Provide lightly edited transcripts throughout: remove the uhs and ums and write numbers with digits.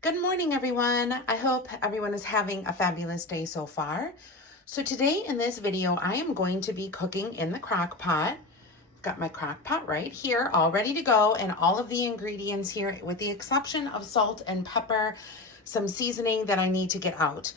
Good morning, everyone. I hope everyone is having a fabulous day so far. So today in this video, I am going to be cooking in the crock pot. I've got my crock pot right here, all ready to go, and all of the ingredients here, with the exception of salt and pepper, some seasoning that I need to get out.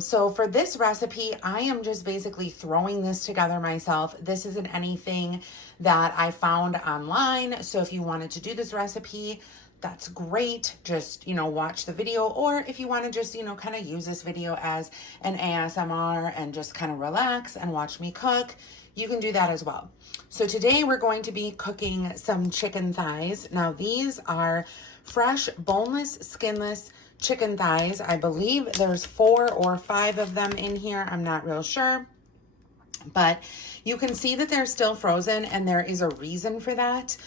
So for this recipe, I am just basically throwing this together myself. This isn't anything that I found online. So if you wanted to do this recipe, that's great. Just, watch the video, or if you want to just, kind of use this video as an ASMR and just kind of relax and watch me cook, you can do that as well. So today we're going to be cooking some chicken thighs. Now these are fresh, boneless, skinless chicken thighs. I believe there's 4 or 5 of them in here. I'm not real sure, but you can see that they're still frozen, and there is a reason for that.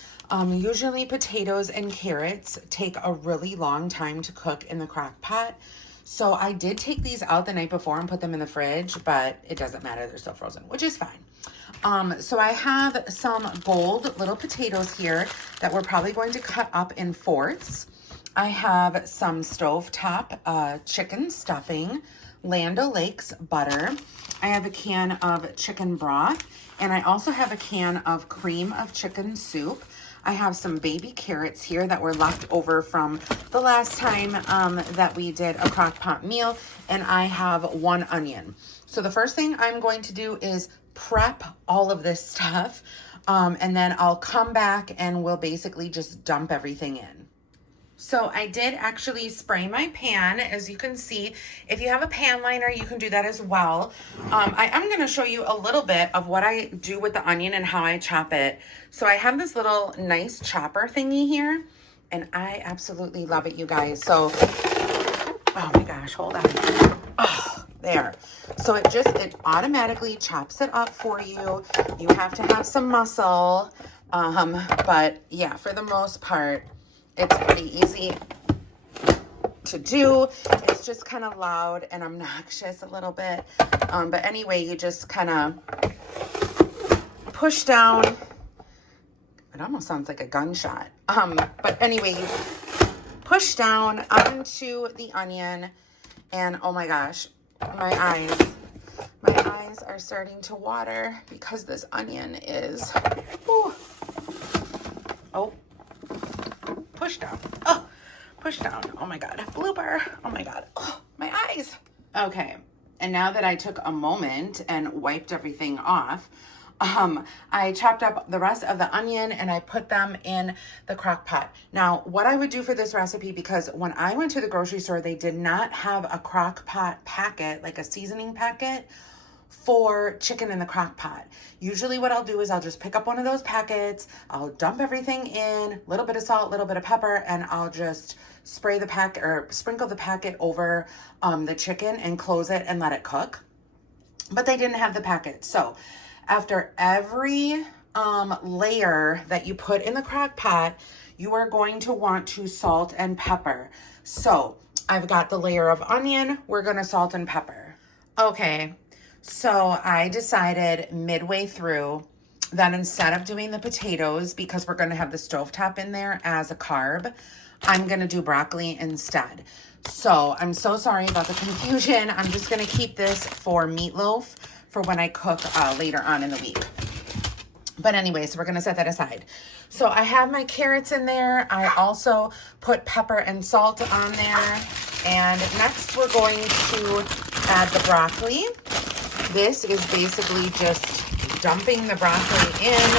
Usually potatoes and carrots take a really long time to cook in the crock pot. So I did take these out the night before and put them in the fridge, but it doesn't matter. They're still frozen, which is fine. So I have some gold little potatoes here that we're probably going to cut up in fourths. I have some stovetop chicken stuffing, Land O'Lakes butter. I have a can of chicken broth, and I also have a can of cream of chicken soup. I have some baby carrots here that were left over from the last time that we did a crock pot meal, and I have 1 onion. So the first thing I'm going to do is prep all of this stuff, and then I'll come back and we'll basically just dump everything in. So I did actually spray my pan, as you can see. If you have a pan liner, you can do that as well. I am going to show you a little bit of what I do with the onion and how I chop it. So I have this little nice chopper thingy here, and I absolutely love it, you guys. So, oh my gosh, hold on. Oh, there. So it automatically chops it up for you. You have to have some muscle. But yeah, for the most part, it's pretty easy to do. It's just kind of loud and obnoxious a little bit. But anyway, you just kind of push down. It almost sounds like a gunshot. But anyway, you push down onto the onion, and oh my gosh, my eyes are starting to water because this onion is, push down. Oh, push down. Oh my God. Blooper. Oh my God. Oh, my eyes. Okay. And now that I took a moment and wiped everything off, I chopped up the rest of the onion and I put them in the crock pot. Now, what I would do for this recipe, because when I went to the grocery store, they did not have a crock pot packet, like a seasoning packet for chicken in the crock pot. Usually what I'll do is I'll just pick up one of those packets, I'll dump everything in, a little bit of salt, a little bit of pepper, and I'll just spray the packet or sprinkle the packet over the chicken and close it and let it cook. But they didn't have the packet. So after every layer that you put in the crock pot, you are going to want to salt and pepper. So I've got the layer of onion, we're gonna salt and pepper. Okay. So I decided midway through that instead of doing the potatoes, because we're going to have the stovetop in there as a carb, I'm going to do broccoli instead. So I'm so sorry about the confusion. I'm just going to keep this for meatloaf for when I cook later on in the week. But anyway, so we're going to set that aside. So I have my carrots in there. I also put pepper and salt on there. And next we're going to add the broccoli. This is basically just dumping the broccoli in,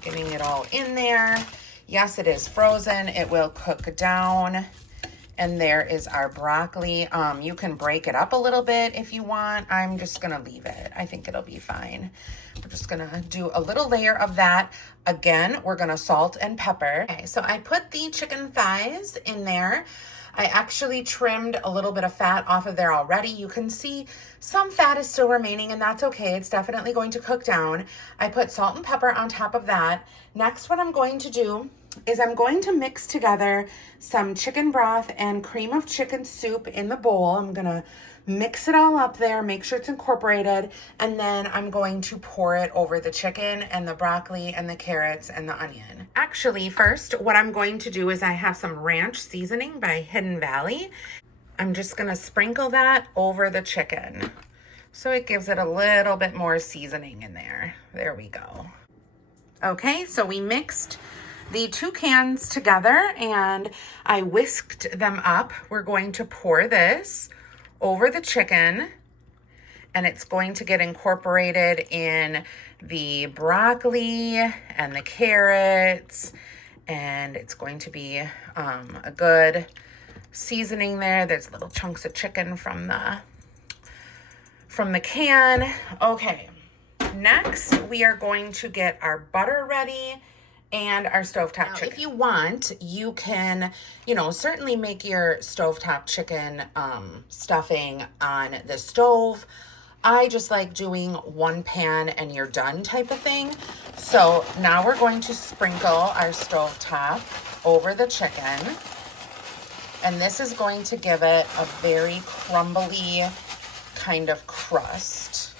getting it all in there. Yes, it is frozen. It will cook down. And there is our broccoli. You can break it up a little bit if you want. I'm just going to leave it. I think it'll be fine. We're just going to do a little layer of that. Again, we're going to salt and pepper. Okay, so I put the chicken thighs in there. I actually trimmed a little bit of fat off of there already. You can see some fat is still remaining, and that's okay. It's definitely going to cook down. I put salt and pepper on top of that. Next, what I'm going to do is I'm going to mix together some chicken broth and cream of chicken soup in the bowl. I'm gonna mix it all up there, make sure it's incorporated, and then I'm going to pour it over the chicken and the broccoli and the carrots and the onion. Actually, first, what I'm going to do is I have some ranch seasoning by Hidden Valley. I'm just gonna sprinkle that over the chicken, so it gives it a little bit more seasoning in there. There we go. Okay, so we mixed the 2 cans together and I whisked them up. We're going to pour this over the chicken and it's going to get incorporated in the broccoli and the carrots, and it's going to be a good seasoning there. There's little chunks of chicken from the can. Okay, next we are going to get our butter ready and our stovetop chicken. If you want, you can, certainly make your stovetop chicken stuffing on the stove. I just like doing 1 pan and you're done type of thing. So now we're going to sprinkle our stovetop over the chicken. And this is going to give it a very crumbly kind of crust.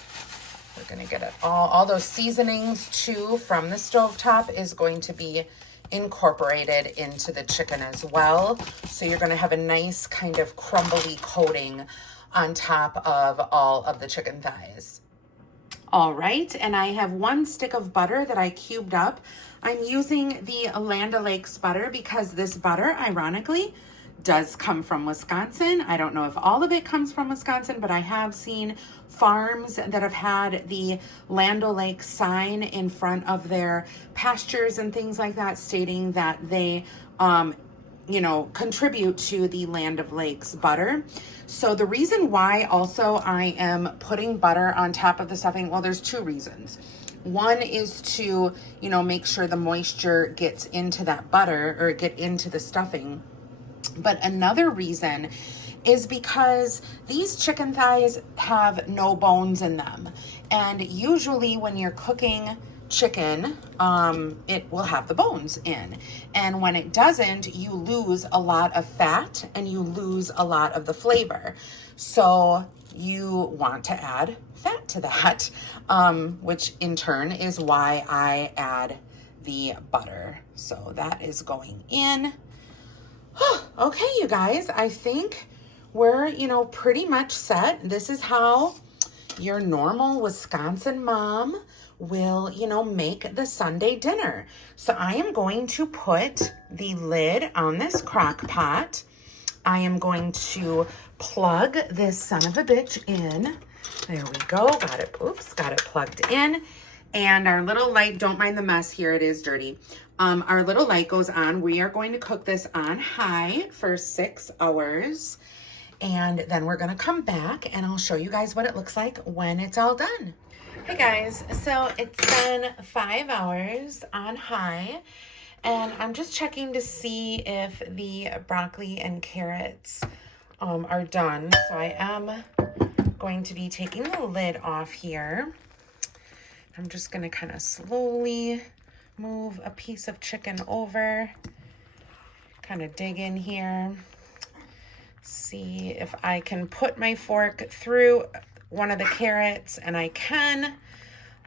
We're gonna get it all those seasonings too from the stovetop is going to be incorporated into the chicken as well. So you're gonna have a nice kind of crumbly coating on top of all of the chicken thighs. All right, and I have 1 stick of butter that I cubed up. I'm using the Land O'Lakes butter because this butter, ironically, does come from Wisconsin. I don't know if all of it comes from Wisconsin, but I have seen farms that have had the Land O'Lakes sign in front of their pastures and things like that, stating that they, contribute to the Land O'Lakes butter. So the reason why also I am putting butter on top of the stuffing, well, there's 2 reasons. One is to, make sure the moisture gets into that butter or get into the stuffing. But another reason is because these chicken thighs have no bones in them. And usually when you're cooking chicken, it will have the bones in. And when it doesn't, you lose a lot of fat and you lose a lot of the flavor. So you want to add fat to that, which in turn is why I add the butter. So that is going in. Okay, you guys, I think we're, pretty much set. This is how your normal Wisconsin mom will, make the Sunday dinner. So I am going to put the lid on this crock pot. I am going to plug this son of a bitch in. There we go. Got it. Oops, got it plugged in. And our little light, don't mind the mess here, it is dirty. Our little light goes on. We are going to cook this on high for 6 hours. And then we're gonna come back and I'll show you guys what it looks like when it's all done. Hey guys, so it's been 5 hours on high. And I'm just checking to see if the broccoli and carrots are done. So I am going to be taking the lid off here. I'm just gonna kind of slowly move a piece of chicken over, kind of dig in here, see if I can put my fork through one of the carrots, and I can.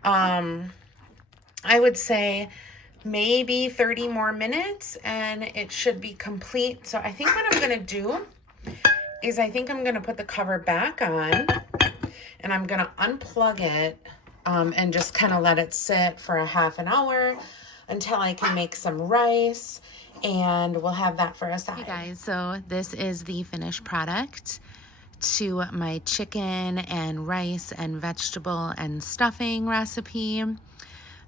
I would say maybe 30 more minutes and it should be complete. So I think what I'm gonna do is I think I'm gonna put the cover back on and I'm gonna unplug it and just kind of let it sit for a half an hour until I can make some rice, and we'll have that for a side. Hey guys, so this is the finished product to my chicken and rice and vegetable and stuffing recipe.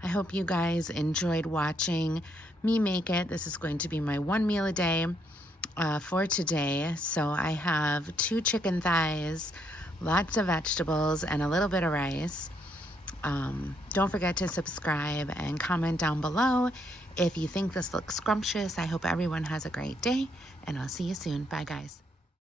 I hope you guys enjoyed watching me make it. This is going to be my 1 meal a day for today. So I have 2 chicken thighs, lots of vegetables, and a little bit of rice. Don't forget to subscribe and comment down below if you think this looks scrumptious. I hope everyone has a great day, and I'll see you soon. Bye, guys.